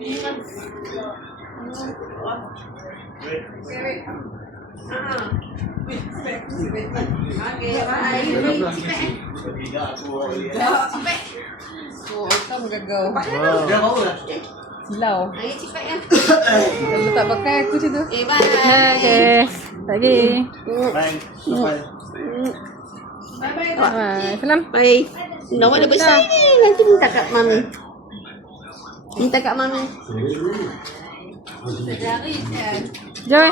Kamu gagal. Silau. Kalau tak pakai aku macam tu. Okay. Lagi. Bye. Salam. Baik. Nombor dia besar ni. Nanti minta kat mami. Minta kat mami. Jom.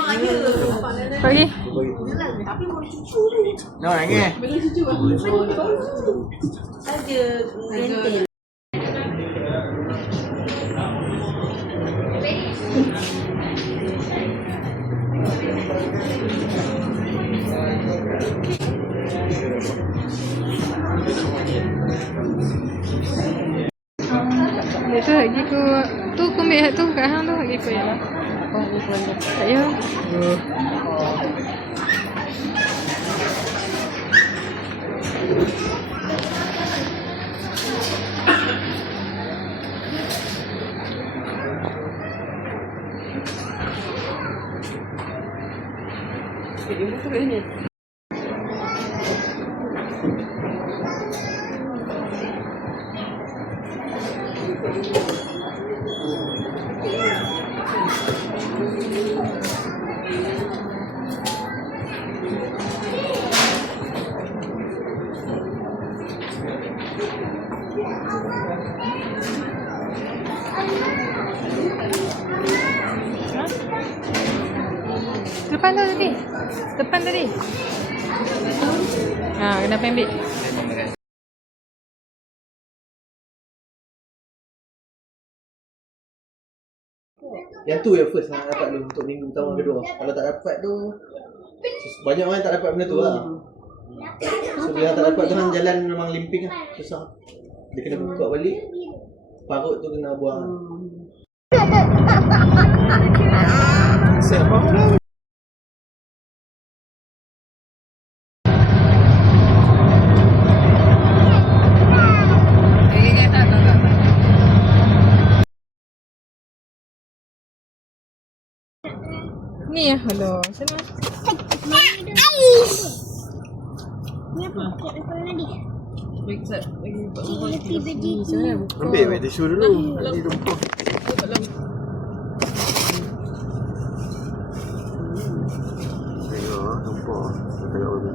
Pergi. Tapi mau cucu. Nak nangis? Bagi cucu. Saja maintain. Dia tu lagi ku tu ku ambil tu kat hang tu lagi ku ya. Oh, aku lagi. Tak ya. Depan tu tadi. Depan tadi. Kenapa ambil? Yang tu yang first dapat tu untuk minggu pertama kedua. Kalau tak dapat tu banyak orang tak dapat benda tu lah. So bila tak dapat tu kan jalan memang limping lah. Susah. Dia kena buka balik. Parut tu kena buang. Siapa pula? Ni ya, hello. Sana. Ni apa? Apa lagi? Baik, lagi Ambil tisu dulu. Nanti tumpah. Tengok tumpah. Tengok dulu.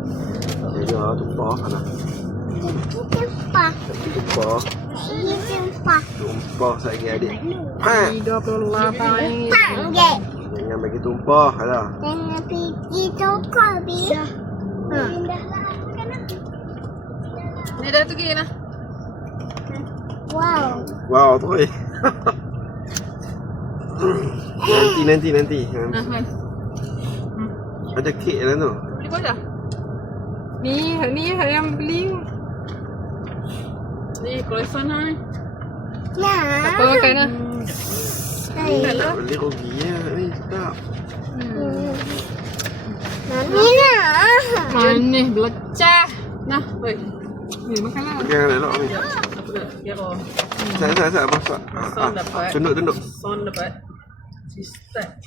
Tengok tumpah mana? Tumpah. Tumpah. Ini tumpah. Tumpah lagi adik. Ha. 38 Panggil. Jangan bagi tumpah lah. Jangan pergi toko biar. Ni dah tu gini lah. Wow. Wow, terus. Nanti. Ada kek dalam tu. Beli apa dah? Ni yang beli. Ni croissant lah ni. Nah. Apa makan lah? Tak beli rugi ya. Ni sedap. Mami nak. Manis belecah. Nah, baik. Ni makan lah. Pegang elok ni. Apa dah? Kira. Sat masak. Son dapat. Tunduk. Son dapat. Sistem.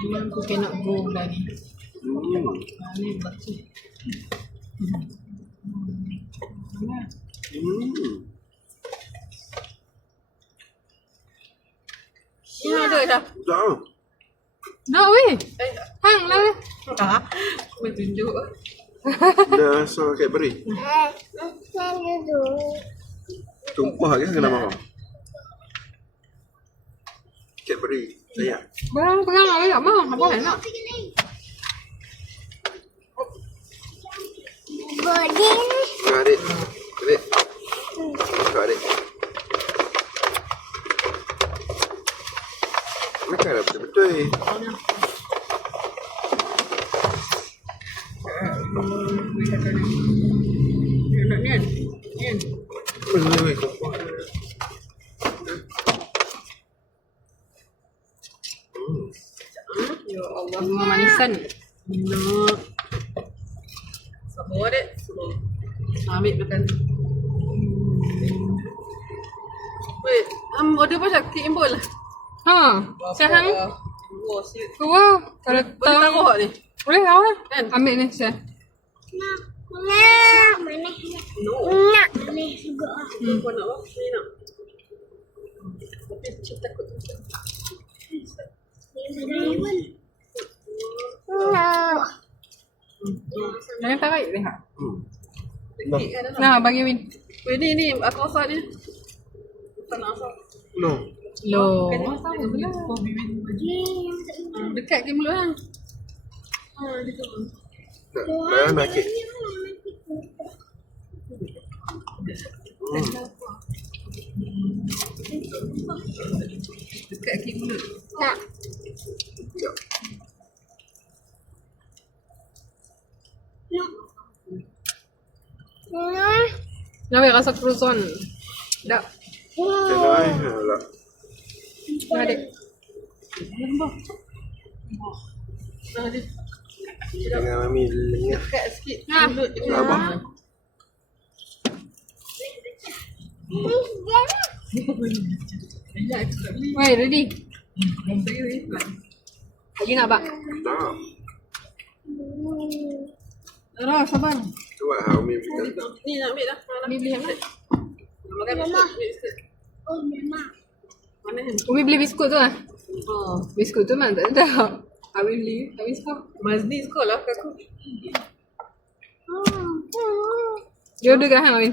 Aku kena go dah ni. Ni betul. Ini ada dah. Dah. Nak weh. Hang lah weh. Aku tunjuk. Dah rasa Cadbury. Saya dulu. Tumpah ke kena marah? Cadbury. Sayang. Pegang lah weh. Tak mahu. Apa nak? Bodin. Adik. Kau adik. Makan dah betul-betul. Nak ni kan? Oi, Ya Allah, semua manisan. Nak. Sabar dek. Ambil makan. dia macam kek imbul. Ha, Syahang. Wah, siap. Wow, kalau Boleh taruh ni. boleh kau kan? Kan? Ambil ni Syah. Nak. Mana? No. Nak. Mana juga. Kau nak apa? Ni nak. Tapi cik takut. Nak. Jangan tarik dia. Ha. Kek kan dalam. Nah, bagi Win. Weh, ni aku rasa ni. Tak nak asal. No. Loh. Dekat ke mulut hang. Dia tu. Mana nak kek? Dekat ke mulut. Nak. Ya. Nak. Nak ambil rasa croissant. Tak. Lah. Nah, adik. Nah, dia Jangan ambil lengah. dekat sikit. Nah. Mulut dia. Abang. Banyak juga ni. Wait, ready? Saya ni. Lagi nak bak? Tak. Dah, sabar. Cuba Haumi berikan. Ni nak ambil dah. Ni beli yang mana? Makan biskut. Oh, memang. Mana yang? Umi beli biskut tu lah. Oh. Biskut tu mana tak ada. Abi beli. Abi suka. Mazni sekolah kat aku. Dia order kat hang Abi.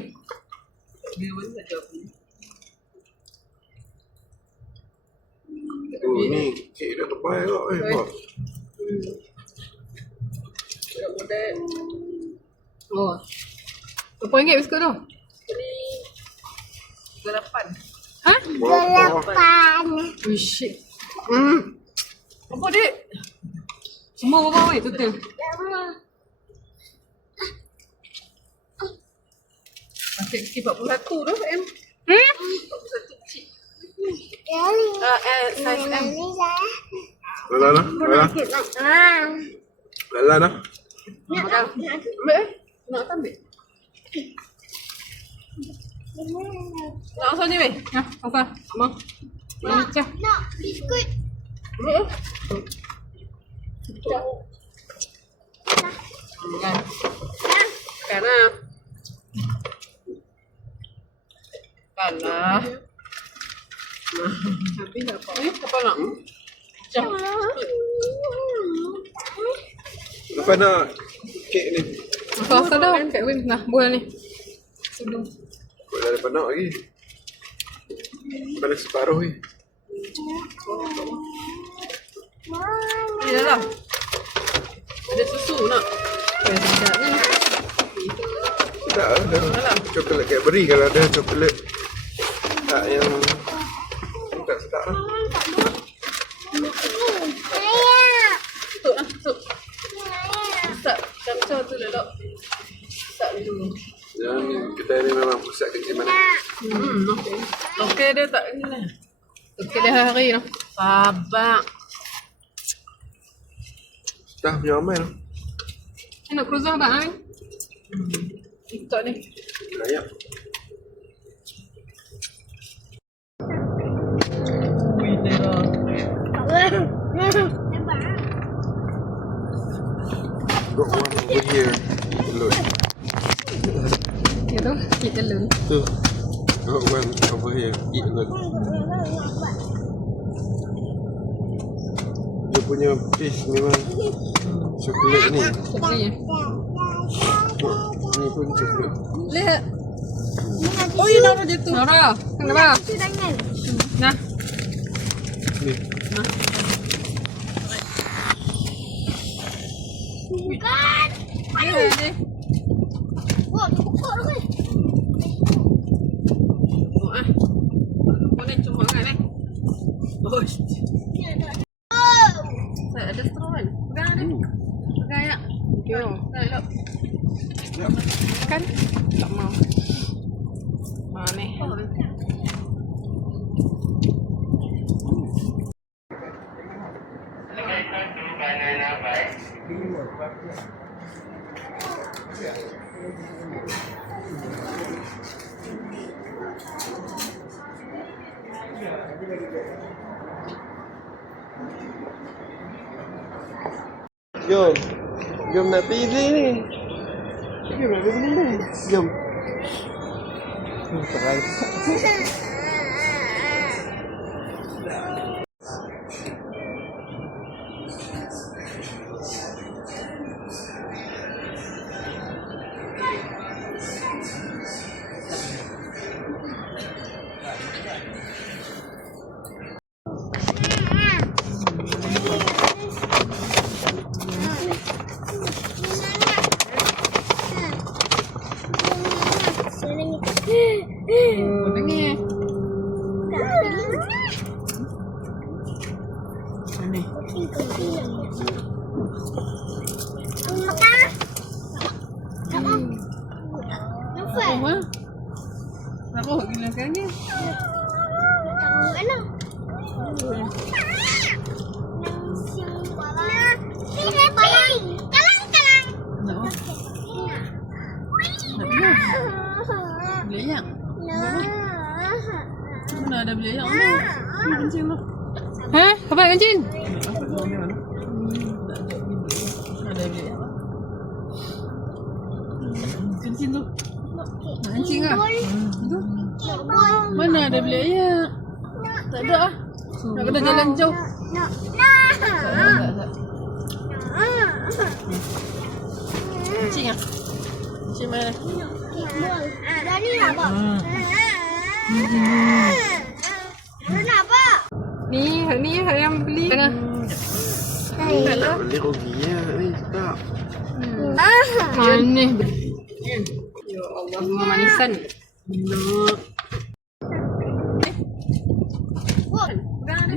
Dia mana tak jawab ni. Oh ni kek dah tebal kok. Wah. Budak-budak. Oh. Berapa ringgit biskut tu? Ni 38. Ha? Delapan. Oh shit. Apa dik? Semua berapa weh total? Masih kecil 41 tu M. 41 kecil. Size M. Dah lah. Dah lah. Makan. Ambil Nak ambil? Nak asal ni weh? Ya, apa? Abang. Mana cah? Nak biskut. Ambil Kan. Kan lah. Kan lah. Tapi tak apa. Ni apa nak? Macam. Lepas nak kek ni. Aku rasa dah kat Win. Nah, buah ni. Sebelum. Kau dah dapat nak lagi. Pada separuh ni. Ni dah lah. Ada susu nak. Sedap ni. Sedap lah. Dah. Coklat Cadbury kalau ada coklat. Tak yang tak sedap lah. Tutup lah. Tutup. Masak. Macam tu dah dok. Masak dulu. Yang ni kedai ni memang pusat kejimanan. Okey. Okey dia tak ni lah. Okey dah hari tu. Sabar. Dah punya ramai lah. Ni nak cruiser abang Amin? TikTok ni. Ayam. Ui, tera. Got one over here. Look. Ya tu, kita telur. Tu. Got one over here. Eat alone. Dia punya paste memang coklat ni. Coklat ya. Ni pun coklat. Lihat. Oh, you naruh je tu. Nora, kenapa? Nah, Ni. Bukan. Ayo ni. Wah, buka tu kan. Oh, Apa ni cuma kan ni? Oh, saya ada straw kan? Pegang ni. Pegang ya. yo. Tak Kan? Tak mau. Mana? Jom. Jom nak pergi ni. Jom nak pergi ni. Jom. Terang. Dengar. Ni. Apa? Apa gila kan ni? Belayak. Mana ada belayak tu? Kencing tu. Ha? Apa kencing? Ada belayak. Kencing tu. Nak kencing ah. Tu. Mana ada belayak? Tak ada ah. Nak kena jalan jauh. Kencing ah. Kencing mana? Dah ni nak apa? Nak apa? Ni yang beli. Tengah. Boleh ruginya ni tak. Ni. Ya Allah, semua manisan. Nak. Wah, pegang ada.